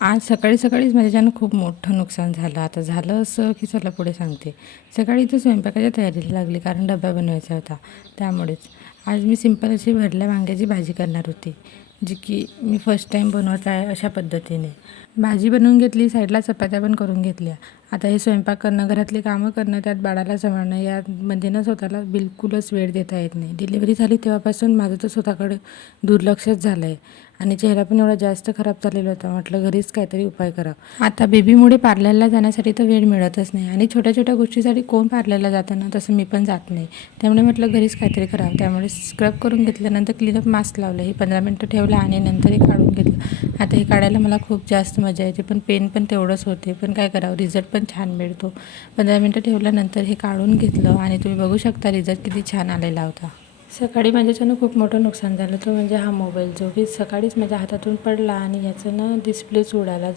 आज सकाळीच माझ्याच्यानं खूप मोठं नुकसान झालं. आता झालं असं, की चला पुढे सांगते. सकाळी इथं स्वयंपाकाच्या तयारीला लागली कारण डबा बनवायचा होता त्यामुळेच. आज मी सिंपल अशी भरल्या वांग्याची भाजी करणार होती, जी की मी फर्स्ट टाईम बनवत आहे अशा पद्धतीने. भाजी बनवून घेतली, साईडला चपात्या पण करून घेतल्या. आता हे स्वयंपाक करणं, घरातली कामं करणं, त्यात बाळाला सांभाळणं यामध्ये ना स्वतःला बिलकुलच वेळ देता येत नाही. डिलिव्हरी झाली तेव्हापासून माझं तर स्वतःकडे दुर्लक्षच झालं आहे आणि चेहरा पण एवढा जास्त खराब झालेला होता. म्हटलं घरीच काहीतरी उपाय करावा. आता बेबीमुळे पार्लरला जाण्यासाठी तर वेळ मिळतच नाही आणि छोट्या छोट्या गोष्टीसाठी कोण पार्लरला जातं ना, तसं मी पण जात नाही. त्यामुळे म्हटलं घरीच काहीतरी करावं. त्यामुळे स्क्रब करून घेतल्यानंतर क्लीनअप मास्क लावलं. हे 15 मिनटं ठेवलं आणि नंतर हे काढून घेतलं. आता हे काढायला मला खूप जास्त मजा येते, पण पेन पण तेवढंच होते. पण काय करावं, रिझल्ट पण छान मिळतो. 15 मिनटं ठेवल्यानंतर हे काढून घेतलं आणि तुम्ही बघू शकता रिझल्ट किती छान आलेला होता. सकाळी माझ्याच्यानं खूप मोठं नुकसान झालं, तो म्हणजे हा मोबाईल जो की सकाळीच माझ्या हातातून पडला आणि याचं ना डिस्प्लेच उडाला.